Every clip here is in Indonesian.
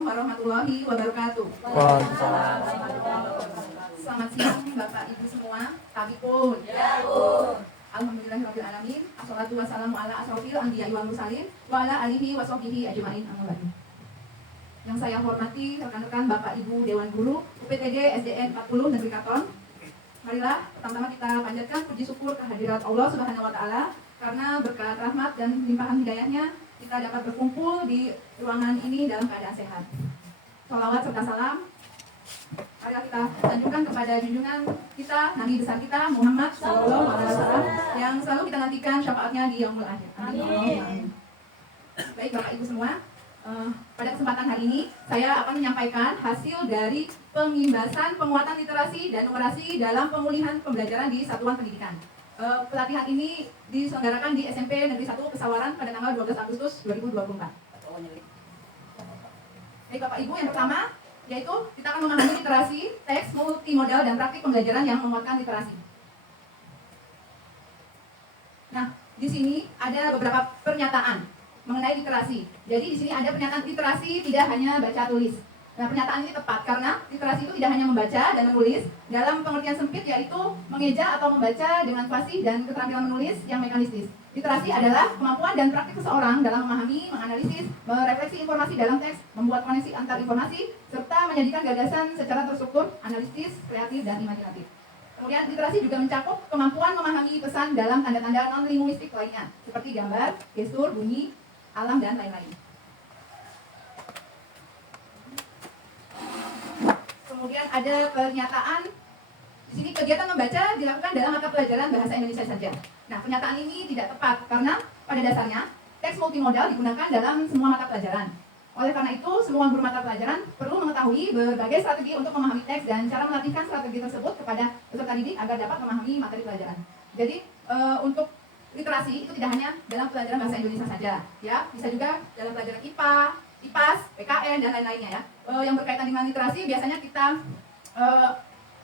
Warahmatullahi wabarakatuh. Waalaikumsalam. Selamat siang Bapak Ibu semua. Kami pun. Ya, Bu. Alhamdulillahirabbil alamin. Assalatu wassalamu ala asrofil anbiya'i wal mursalin wa ala alihi wa sahbihi ajmain. Amma ba'du. Yang saya hormati rekan-rekan Bapak Ibu Dewan Guru UPTG SDN 40 Negeri Katon. Marilah pertama-tama kita panjatkan puji syukur kehadirat Allah Subhanahu wa taala karena berkat rahmat dan limpahan hidayahnya kita dapat berkumpul di ruangan ini dalam keadaan sehat. Shalawat serta salam marilah kita lanjutkan kepada junjungan kita, Nabi besar kita Muhammad SAW yang selalu kita nantikan syafaatnya di yaumul akhir. Amin. Baik Bapak Ibu semua, pada kesempatan hari ini saya akan menyampaikan hasil dari pengimbasan penguatan literasi dan numerasi dalam pemulihan pembelajaran di satuan pendidikan. Pelatihan ini diselenggarakan di SMP Negeri 1 Pesawaran pada tanggal 12 Agustus 2024. Baik Bapak Ibu, yang pertama yaitu kita akan memahami literasi, teks, multimodal, dan praktik pembelajaran yang menguatkan literasi. Nah, di sini ada beberapa pernyataan mengenai literasi. Jadi di sini ada pernyataan literasi tidak hanya baca tulis. Nah, pernyataan ini tepat karena literasi itu tidak hanya membaca dan menulis dalam pengertian sempit, yaitu mengeja atau membaca dengan fasih dan keterampilan menulis yang mekanistis. Literasi adalah kemampuan dan praktik seseorang dalam memahami, menganalisis, merefleksi informasi dalam teks, membuat koneksi antar informasi, serta menyajikan gagasan secara terstruktur, analitis, kreatif, dan imajinatif. Kemudian literasi juga mencakup kemampuan memahami pesan dalam tanda-tanda non-linguistik lainnya, seperti gambar, gestur, bunyi, alam, dan lain-lain. Kemudian ada pernyataan di sini kegiatan membaca dilakukan dalam mata pelajaran bahasa Indonesia saja. Nah, pernyataan ini tidak tepat karena pada dasarnya teks multimodal digunakan dalam semua mata pelajaran. Oleh karena itu, semua guru mata pelajaran perlu mengetahui berbagai strategi untuk memahami teks dan cara melatihkan strategi tersebut kepada peserta didik agar dapat memahami materi pelajaran. Jadi, untuk literasi itu tidak hanya dalam pelajaran bahasa Indonesia saja, ya, bisa juga dalam pelajaran IPA, IPAS, PKN, dan lain-lainnya ya. Yang berkaitan dengan literasi biasanya kita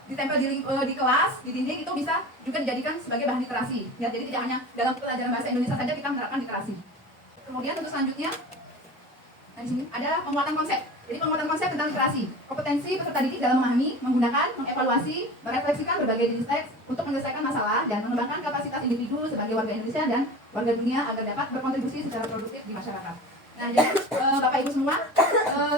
ditempel di kelas, di dinding, itu bisa juga dijadikan sebagai bahan literasi. Ya, jadi tidak hanya dalam pelajaran bahasa Indonesia saja kita menerapkan literasi. Kemudian untuk selanjutnya, nah di sini ada penguatan konsep. Jadi penguatan konsep tentang literasi, kompetensi peserta didik dalam memahami, menggunakan, mengevaluasi, merefleksikan berbagai jenis teks untuk menyelesaikan masalah dan mengembangkan kapasitas individu sebagai warga Indonesia dan warga dunia agar dapat berkontribusi secara produktif di masyarakat. Nah, jadi Bapak Ibu semua,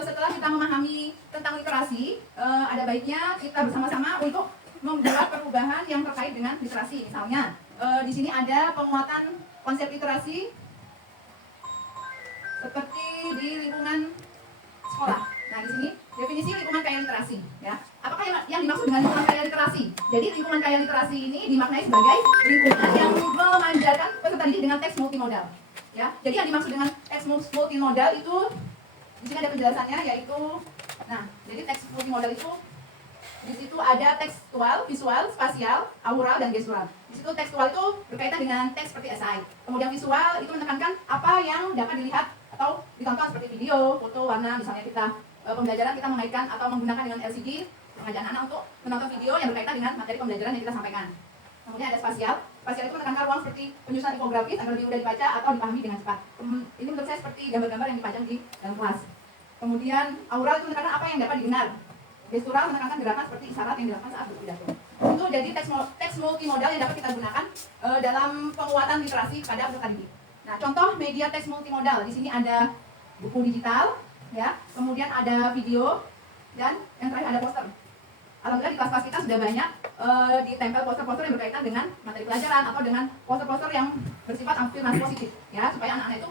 setelah kita memahami tentang literasi, ada baiknya kita bersama-sama untuk membuat perubahan yang terkait dengan literasi. Misalnya, di sini ada penguatan konsep literasi seperti di lingkungan sekolah. Nah, di sini definisi lingkungan kaya literasi, ya. Apakah yang dimaksud dengan lingkungan kaya literasi? Jadi lingkungan kaya literasi ini dimaknai sebagai lingkungan yang memanjakan peserta didik dengan teks multimodal. Ya, jadi yang dimaksud dengan teks multimodal itu di sini ada penjelasannya, yaitu, nah, jadi teks multimodal itu di situ ada tekstual, visual, spasial, aural, dan gestural. Di situ tekstual itu berkaitan dengan teks seperti esai. Kemudian visual itu menekankan apa yang dapat dilihat atau ditonton seperti video, foto, warna. Misalnya kita pembelajaran kita mengaitkan atau menggunakan dengan LCD, mengajak anak untuk menonton video yang berkaitan dengan materi pembelajaran yang kita sampaikan. Kemudian ada spasial. Spasial itu menekankan ruang seperti penyusunan infografis agar lebih mudah dibaca atau dipahami dengan cepat. Ini menurut saya seperti gambar-gambar yang dipajang di dalam kelas. Kemudian aural itu menekankan apa yang dapat didengar. Gestural menekankan gerakan seperti isyarat yang dilakukan saat berpidato. Itu jadi teks multimodal yang dapat kita gunakan dalam penguatan literasi pada peserta didik. Nah, contoh media teks multimodal di sini ada buku digital, ya, kemudian ada video, dan yang terakhir ada poster. Alhamdulillah di kelas-kelas kita sudah banyak ditempel poster-poster yang berkaitan dengan materi pelajaran atau dengan poster-poster yang bersifat afirmasi positif, ya, supaya anak-anak itu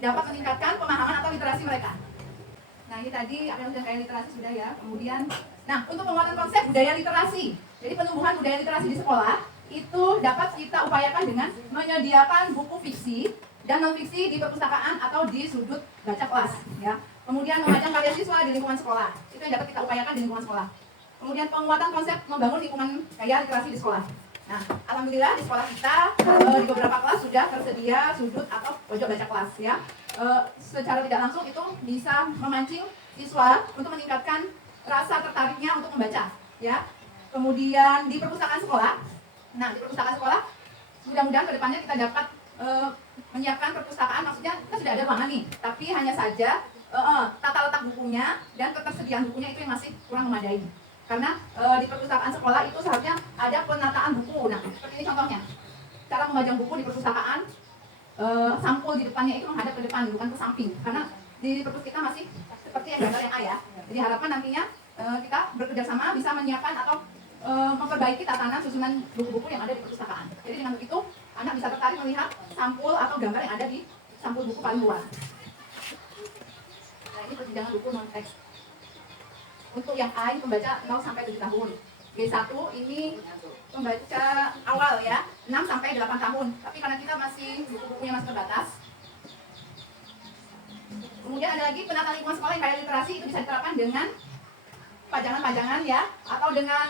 dapat meningkatkan pemahaman atau literasi mereka. Nah, ini tadi apa yang sudah kayak literasi sudah ya. Kemudian, nah, untuk penguatan konsep budaya literasi. Jadi penumbuhan budaya literasi di sekolah itu dapat kita upayakan dengan menyediakan buku fiksi dan non fiksi di perpustakaan atau di sudut baca kelas, ya. Kemudian memajang karya siswa di lingkungan sekolah. Itu yang dapat kita upayakan di lingkungan sekolah. Kemudian penguatan konsep membangun lingkungan kaya literasi di sekolah. Nah, alhamdulillah di sekolah kita di beberapa kelas sudah tersedia sudut atau pojok baca kelas, ya. Secara tidak langsung itu bisa memancing siswa untuk meningkatkan rasa tertariknya untuk membaca, ya. Kemudian di perpustakaan sekolah, nah di perpustakaan sekolah mudah-mudahan kedepannya kita dapat menyiapkan perpustakaan, maksudnya kita sudah ada ruangan nih, tapi hanya saja tata letak bukunya dan ketersediaan bukunya itu yang masih kurang memadai. Karena di perpustakaan sekolah itu seharusnya ada penataan buku. Nah, seperti ini contohnya. Cara memajang buku di perpustakaan, sampul di depannya itu menghadap ke depan, bukan ke samping. Karena di perpus kita masih seperti yang gambar yang A ya. Jadi harapan nantinya kita bekerjasama bisa menyiapkan atau memperbaiki tatanan susunan buku-buku yang ada di perpustakaan. Jadi dengan begitu, anak bisa tertarik melihat sampul atau gambar yang ada di sampul buku paling luar. Nah, ini persidangan buku non-teks. Untuk yang A ini pembaca 0 sampai 7 tahun. B1 ini pembaca awal ya, 6 sampai 8 tahun. Tapi karena kita masih buku-bukunya masih terbatas. Kemudian ada lagi penataan lingkungan sekolah yang kaya literasi, itu bisa diterapkan dengan pajangan-pajangan ya, atau dengan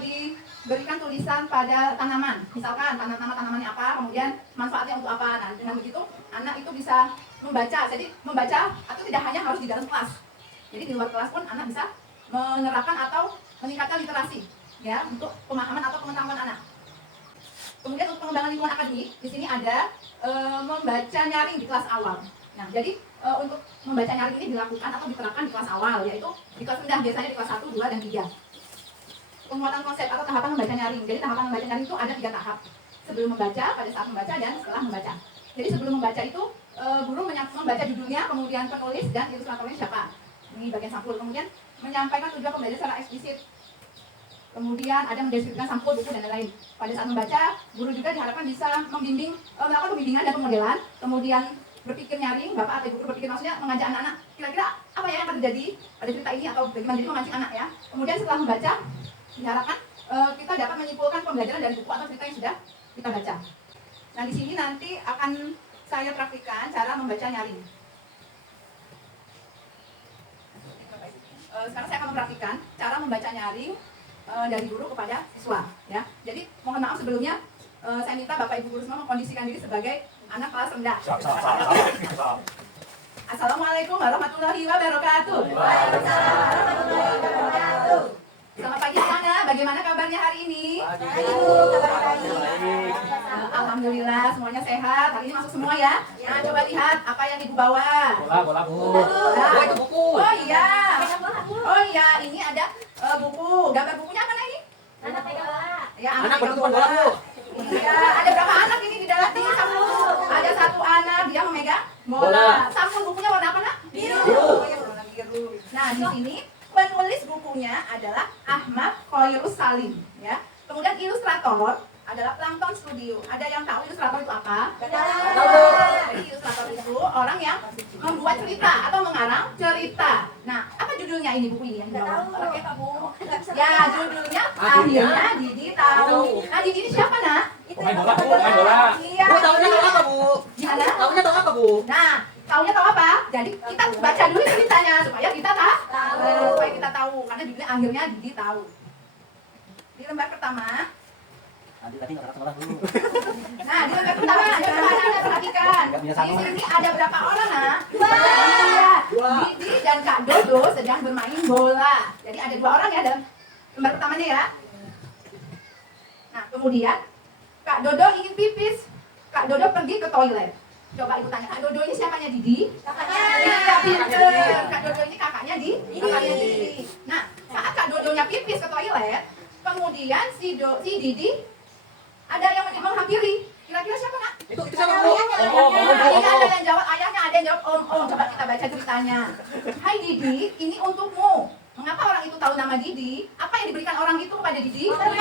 diberikan tulisan pada tanaman. Misalkan tanamannya apa, kemudian manfaatnya untuk apa. Nah, dengan begitu anak itu bisa membaca. Jadi membaca atau tidak hanya harus di dalam kelas. Jadi di luar kelas pun anak bisa menerapkan atau meningkatkan literasi ya untuk pemahaman atau pengetahuan anak. Kemudian untuk pengembangan lingkungan akademik, di sini ada membaca nyaring di kelas awal. Nah, jadi untuk membaca nyaring ini dilakukan atau diterapkan di kelas awal, yaitu di kelas rendah, biasanya di kelas 1, 2, dan 3. Penguatan konsep atau tahapan membaca nyaring. Jadi tahapan membaca nyaring itu ada 3 tahap. Sebelum membaca, pada saat membaca, dan setelah membaca. Jadi sebelum membaca itu guru membaca judulnya, kemudian penulis dan ilustratornya siapa. Ini bagian sampul. Kemudian menyampaikan tujuan pembelajaran secara eksplisit. Kemudian ada mendeskripsikan sampul buku dan lain-lain. Pada saat membaca, guru juga diharapkan bisa melakukan pembimbingan dan pemodelan. Kemudian berpikir nyaring, bapak atau ibu guru berpikir, maksudnya mengajak anak-anak kira-kira apa ya yang akan terjadi pada cerita ini atau bagaimana, jadi memancing anak ya. Kemudian setelah membaca, diharapkan kita dapat menyimpulkan pembelajaran dari buku atau cerita yang sudah kita baca. Nah, di sini nanti akan saya praktikkan cara membaca nyaring. Sekarang saya akan mempraktikkan cara membaca nyaring dari guru kepada siswa ya. Jadi mohon maaf sebelumnya, saya minta Bapak Ibu guru semua mengkondisikan diri sebagai anak kelas rendah. Assalamualaikum warahmatullahi wabarakatuh. Waalaikumsalam warahmatullahi wabarakatuh. Selamat pagi sana, bagaimana kabarnya hari ini? Alhamdulillah semuanya sehat. Hari ini masuk semua ya. Nah, coba lihat apa yang Ibu bawa. Bola bu. Nah, Itu buku. Oh iya. Oh iya, ini ada buku. Gambar bukunya apa ini? Anak pegang bola. Ya, Anak pegang bertumpuk bola bu. Iya, ada berapa anak ini di dalam ini? Ada 1 anak, dia memegang bola. Bola. Sampul bukunya warna apa nak? Biru. Oh, iya, warna biru. Nah, di sini penulis bukunya adalah Ahmad Khoirus Salim, ya. Kemudian ilustrator adalah Plankton Studio. Ada yang tahu ilustrator itu apa? Tahu. Jadi ilustrator itu orang yang membuat cerita atau mengarang cerita. Nah, apa judulnya ini buku ini yang dibawa? Pakai kamu. Ya, judulnya Akhirnya Didi Tahu. Nah, Didi ini siapa, nak? Main bola bu, main bola. Iya. Bu, tahunya tahu apa bu? Gimana? Tahunya tahu apa bu? Nah, taunya tahu apa? Jadi kita baca dulu ceritanya supaya kita tahu. Supaya kita tahu, karena judulnya Akhirnya Didi Tahu. Di lembar pertama. Tadi nggak sekolah dulu. Nah, di lembar pertama coba Anda perhatikan. Di sini ada berapa orang, nak? Dua. Didi dan Kak Dodo sedang bermain bola. Jadi ada 2 orang ya dalam lembar pertamanya ya. Nah, kemudian Kak Dodo ingin pipis. Kak Dodo pergi ke toilet. Coba Ibu tanya, Kak Dodo ini siapanya Didi? Kakaknya. Iya, pinter. Kak Dodo ini kakaknya Didi. Nah, saat Kak Dodonya pipis ke toilet, kemudian si Didi ada yang menghampiri. Kira-kira siapa, nak? Itu siapa bu? Ini ada yang jawab ayahnya, ada yang jawab om. Coba kita baca ceritanya. Hai Didi, ini untukmu. Mengapa orang itu tahu nama Didi? Apa yang diberikan orang itu kepada Didi? Permen.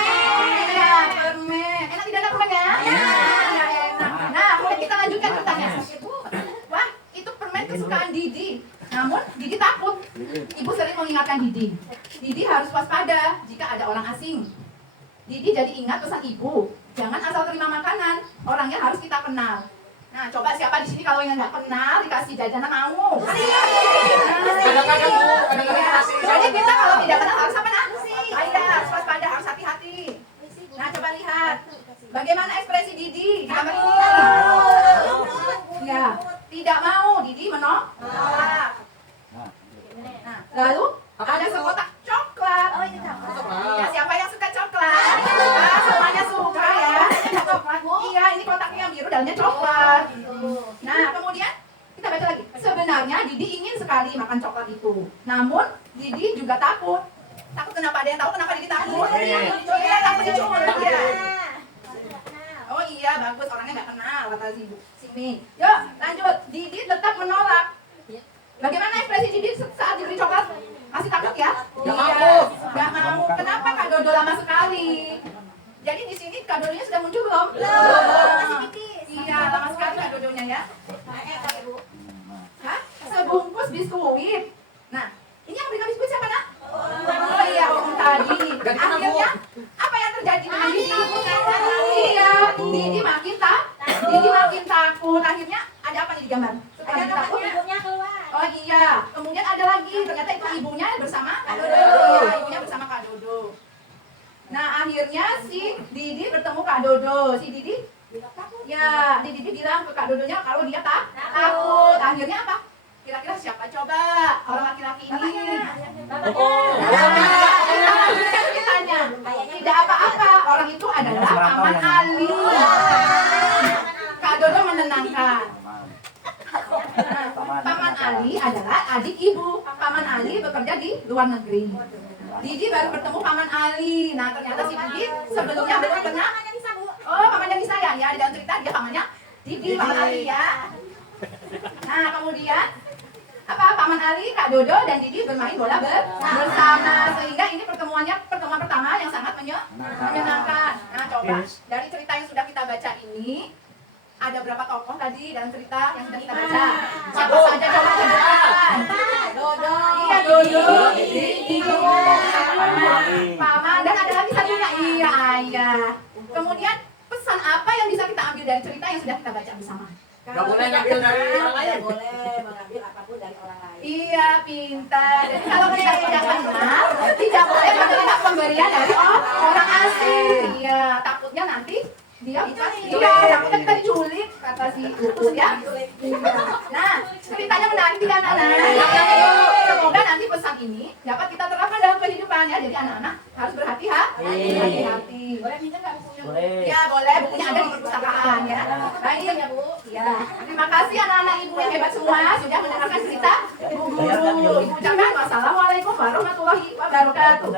Iya, permen. Enak tidak permennya? Iya, enak. Nah, kemudian kita lanjutkan ceritanya. Wah, itu permen kesukaan Didi. Namun Didi takut. Ibu sering mengingatkan Didi. Didi harus waspada jika ada orang asing. Didi jadi ingat pesan ibu. Jangan asal terima makanan. Orangnya harus kita kenal. Nah, coba siapa di sini kalau yang nggak kenal dikasih jajanan mau? Kadang-kadang bu, kadang-kadang kasih. Jadi kita kalau tidak kenal harus apa, nak? Iya, harus waspada, harus hati-hati. Nah, coba lihat. Bagaimana ekspresi Didi di gambar ini? Ya, tidak mau. Didi menolak. Nah, lalu ada sekotak coklat. Oh, ini tahu. Ya, siapa yang suka coklat? Nah, semuanya suka ya. Coklat. Iya, ini kotaknya yang biru, dalamnya coklat. Nah, kemudian kita baca lagi. Sebenarnya Didi ingin sekali makan coklat itu. Namun Didi juga takut. Takut kenapa? Ada yang tahu kenapa Didi takut? Iya, takut diculik ya. Oh iya, bagus. Orangnya nggak kenal, kata si Mei. Yuk, lanjut. Didi tetap menolak. Bagaimana ekspresi Didi saat diberi coklat? Masih takut ya? Nggak Iya, mau. nggak mau. Kenapa Kak Dodo lama sekali? Jadi di sini Kak Dodonya sudah muncul belum? Masih tipis. Iya, lama sekali Kak Dodonya ya. Hah? Sebungkus biskuit. Nah, ini yang berikan biskuit siapa nak? Oh iya, Om tadi. Ganti nama, Bu. Akhirnya apa yang terjadi dengan Didi? Iya, Didi makin takut. Akhirnya ada apa nih di gambar? Setelah Didi takut. Ibunya keluar. Oh iya, kemudian ada lagi. Ternyata itu ibunya bersama Kak Dodo. Iya, ibunya bersama Kak Dodo. Nah, akhirnya si Didi bertemu Kak Dodo. Si Didi ya, Didi bilang ke Kak Dodonya kalau dia takut. Akhirnya apa? Kira-kira siapa coba orang laki-laki ini? Ceritanya tidak apa-apa. Orang itu adalah Paman Ali. Kak Dodo menenangkan. Paman Ali adalah adik ibu. Paman Ali bekerja di luar negeri. Didi baru bertemu Paman Ali. Nah, ternyata si Didi sebelumnya belum pernah. Oh, pamannya di saya ya. Di dalam cerita dia pamannya Didi, Paman Ali ya. Nah, kemudian apa? Paman Ali, Kak Dodo dan Didi bermain bola bersama. Sehingga ini pertemuan pertama yang sangat menyenangkan. Nah, coba dari cerita yang sudah kita baca ini ada berapa tokoh tadi dalam cerita yang sudah kita baca? Siapa saja coba tunjukkan? Dodo. Iya, Dodo. Didi. Paman dan ada lagi satunya. Iya, Ayah. Kemudian pesan apa yang bisa kita ambil dari cerita yang sudah kita baca bersama? Nggak boleh ngambil dari orang lain. Boleh mengambil apapun dari orang lain. Iya, pintar. Jadi kalau kita tidak kenal, tidak boleh menerima pemberian dari orang asing. Iya, takutnya nanti dia bisa. Iya, takutnya kita diculik, kata si Uus ya. Nah, ceritanya menarik tidak anak-anak? Semoga nanti pesan ini dapat kita terapkan dalam kehidupan ya. Jadi anak-anak harus berhati-hati. Boleh minta nggak bukunya? Boleh. Ya boleh, bukunya ada di perpustakaan ya. Baik ya Bu. Ya. Terima kasih anak-anak ibu yang hebat semua sudah mendengarkan cerita ibu guru. Ibu ucapkan wassalamualaikum warahmatullahi wabarakatuh.